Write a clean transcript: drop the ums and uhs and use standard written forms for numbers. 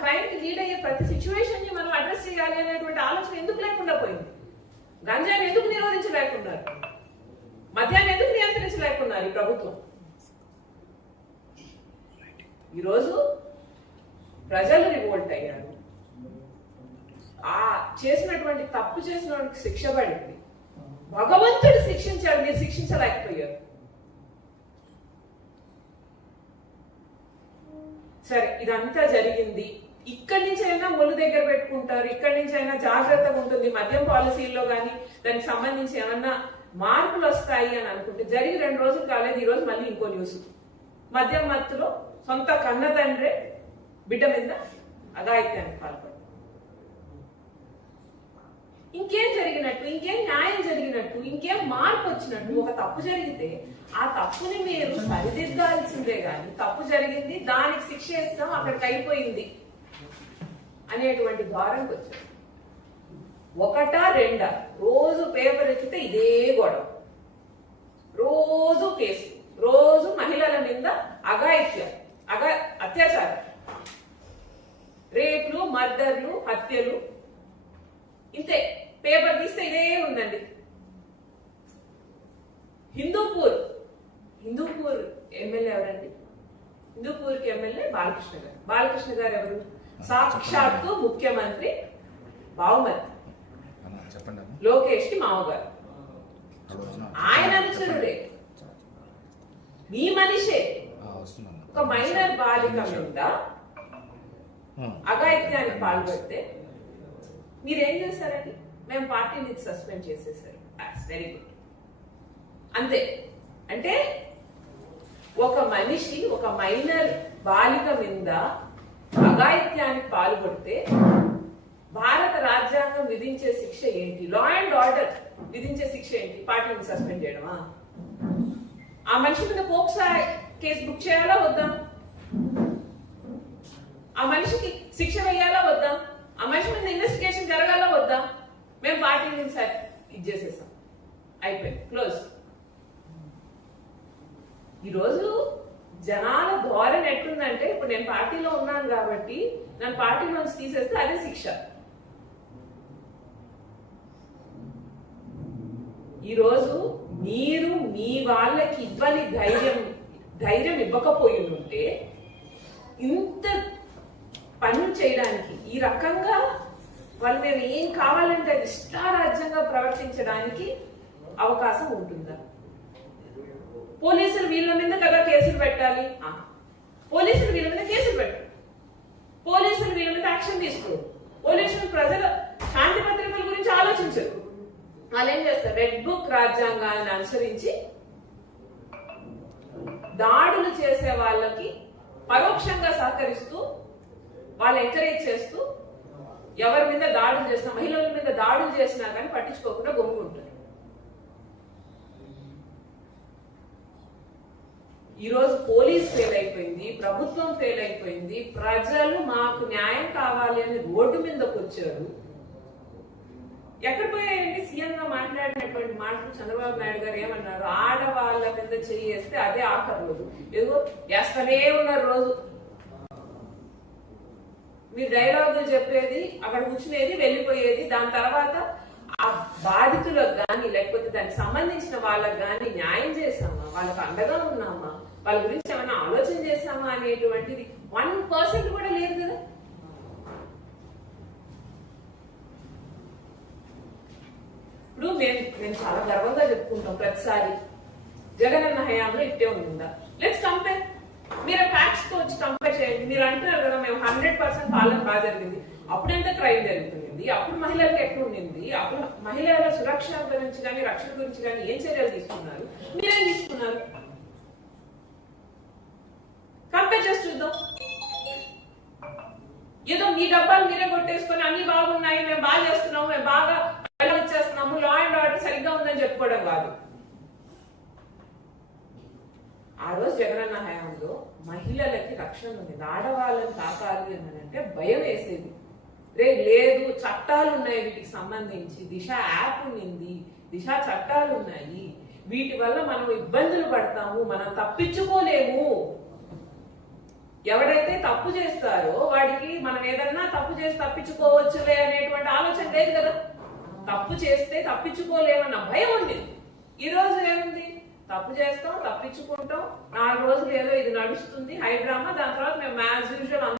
Crime కి lead అయ్యే ప్రతి సిచ్యువేషన్ ని మనం అడ్రస్ చేయాలి అనేటువంటి ఆలోచన ఎందుకు లేకుండా పోయింది? గంజాయిని ఎందుకు నిరోధించలేకున్నారు? మద్యాన్ని ఎందుకు నియంత్రించలేకున్నారు ఈ ప్రభుత్వం? ఈరోజు ప్రజలు రివోల్ట్ అయ్యారు. ఆ చేసినటువంటి తప్పు చేసిన వాడికి శిక్ష పడింది. భగవంతుడు శిక్షించాడు, మీరు శిక్షించలేకపోయారు. సరే, ఇదంతా జరిగింది. ఇక్కడి నుంచి అయినా ఒళ్ళు దగ్గర పెట్టుకుంటారు, ఇక్కడి నుంచి అయినా జాగ్రత్తగా ఉంటుంది, మద్యం పాలసీల్లో కానీ దానికి సంబంధించి ఏమన్నా మార్పులు వస్తాయి అని అనుకుంటే, జరిగి 2 రోజులు కాలేదు, ఈ రోజు మళ్ళీ ఇంకో న్యూస్. మద్యం మత్తులో సొంత కన్న తండ్రే బిడ్డ మీద అఘాయిత్యానికి పాల్పడు. ఇంకేం జరిగినట్టు, ఇంకేం న్యాయం జరిగినట్టు, ఇంకేం మార్పు వచ్చినట్టు? ఒక తప్పు జరిగితే ఆ తప్పుని మీరు సరిదిద్దాల్సిందే గాని తప్పు జరిగింది దానికి శిక్ష ఇస్తాం అక్కడికి అయిపోయింది అనేటువంటి ధోరణికి వచ్చారు. ఒకటా రెండా రోజు పేపర్ ఎత్తితే ఇదే గొడవ, రోజు కేసు, రోజు మహిళల మీద అఘాయిత్యం, అత్యాచారం, రేపులు, మర్డర్లు, హత్యలు, ఇంతే. పేపర్ తీస్తే ఇదే ఉందండి. హిందూపూర్ ఎమ్మెల్యే ఎవరండి? హిందూపూర్కి ఎమ్మెల్యే బాలకృష్ణ గారు. బాలకృష్ణ గారు ఎవరు? సాక్షాత్తు ముఖ్యమంత్రి బావుమతి, లోకేష్ కి మామగారు. ఆయన అనుచరుడే, మీ మనిషే. ఒక మైనర్ బాలిక మీద అఘాయిత్యానికి పాల్పడితే మీరేం చేస్తారండి? మేము పార్టీ నుంచి సస్పెండ్ చేసేసారు. Very good. అంతే. అంటే ఒక మనిషి ఒక మైనర్ బాలిక మీద అఘాయిత్యానికి పాల్పడితే భారత రాజ్యాంగం విధించే శిక్ష ఏంటి? లా అండ్ ఆర్డర్ విధించే శిక్ష ఏంటి? పార్టీని సస్పెండ్ చేయడమా? ఆ మనిషి మీద పోక్సా కేసు బుక్ చేయాలా వద్దా? ఆ మనిషికి శిక్ష వేయాలా వద్దా? ఆ మనిషి మీద ఇన్వెస్టిగేషన్ జరగాలా వద్దా? మేము పార్టీ నుంచి సార్ ఇది చేసేసాం, అయిపోయింది, క్లోజ్. ఈరోజు జనాల ధోరణి ఎట్లుందంటే, ఇప్పుడు నేను పార్టీలో ఉన్నాను కాబట్టి నన్ను పార్టీలోంచి తీసేస్తే అదే శిక్ష. ఈరోజు మీరు మీ వాళ్ళకి ఇవ్వని ధైర్యం ఇవ్వకపోయి ఉంటే ఇంత పని చేయడానికి, ఈ రకంగా వాళ్ళు మేము ఏం కావాలంటే అది ఇష్టారాజ్యంగా ప్రవర్తించడానికి అవకాశం ఉంటుందా? పోలీసులు వీళ్ళ మీద కదా కేసులు పెట్టాలి, పోలీసులు వీళ్ళ మీద కేసులు పెట్టారు, పోలీసులు వీళ్ళ మీద యాక్షన్ తీసుకోరు, పోలీసులు ప్రజల శాంతి భద్రతల గురించి ఆలోచించరు. వాళ్ళు ఏం చేస్తారు? రెడ్ బుక్ రాజ్యాంగాన్ని అనుసరించి దాడులు చేసే వాళ్ళకి పరోక్షంగా సహకరిస్తూ, వాళ్ళు ఎంకరేజ్ చేస్తూ, ఎవరి మీద దాడులు చేసినా, మహిళల మీద దాడులు చేసినా కానీ పట్టించుకోకుండా గొమ్ముకుంటుంది. ఈరోజు పోలీస్ ఫెయిల్ అయిపోయింది, ప్రభుత్వం ఫెయిల్ అయిపోయింది, ప్రజలు మాకు న్యాయం కావాలి అని రోడ్డు మీదకి వచ్చారు. ఎక్కడ పోయాయండి? సీఎం గా మాట్లాడినటువంటి మాటలు చంద్రబాబు నాయుడు గారు ఏమన్నారు? ఆడవాళ్ళ మీద చేస్తే అదే ఆఖరి రోజు. ఏదో వేస్తూనే ఉన్నారు రోజు. మీరు డైలాగులు చెప్పేది, అక్కడ కూర్చునేది, వెళ్ళిపోయేది. దాని తర్వాత ఆ బాధితులకు కానీ లేకపోతే దానికి సంబంధించిన వాళ్ళకి కానీ న్యాయం చేసామా, వాళ్ళకి అండగా ఉన్నామా, వాళ్ళ గురించి ఏమైనా ఆలోచన చేసామా అనేటువంటిది 1% కూడా లేదు కదా. ఇప్పుడు మేము చాలా గర్వంగా చెప్పుకుంటాం ప్రతిసారి, జగనన్న హయాంలో ఇట్టే ఉందా? Let's compare. మీరు ఫ్యాక్ట్స్ తో వచ్చి కంపేర్ చేయండి. మీరు అంటున్నారు కదా మేము 100% పాలన బాగా జరిగింది, అప్పుడు ఎంత క్రైమ్ జరుగుతుంది, అప్పుడు మహిళలకు ఎట్లా ఉండింది, అప్పుడు మహిళల సురక్ష గురించి కానీ రక్షణ గురించి కానీ ఏం చర్యలు తీసుకున్నారు, మీరేం తీసుకున్నారు? కంపేర్ చేసి చూద్దాం. ఏదో మీ డబ్బాలు మీరే కొట్టేసుకొని అన్ని బాగున్నాయి, మేము బాగా చేస్తున్నాము, మేము బాగా ఇచ్చేస్తున్నాము, లా అండ్ ఆర్డర్ సరిగ్గా ఉందని చెప్పుకోవడం కాదు. ఆ రోజు జగనన్న హయాంలో మహిళలకి రక్షణ ఉంది, ఆడవాళ్ళని తాకాలి అని అంటే భయం వేసేది. లేదు చట్టాలు ఉన్నాయి వీటికి సంబంధించి, దిశ యాప్ ఉంది, దిశ చట్టాలు ఉన్నాయి, వీటి వల్ల మనం ఇబ్బందులు పడతాము, మనం తప్పించుకోలేము. ఎవడైతే తప్పు చేస్తారో వాడికి మనం ఏదన్నా తప్పు చేసి తప్పించుకోవచ్చులే అనేటువంటి ఆలోచన లేదు కదా. తప్పు చేస్తే తప్పించుకోలేమన్న భయం ఉంది. ఈ రోజు ఏముంది, తప్పు చేస్తాం, తప్పించుకుంటాం, 4 రోజులు ఏదో ఇది నడుస్తుంది హై డ్రామా, దాని తర్వాత మేము యాజ్ యూజువల్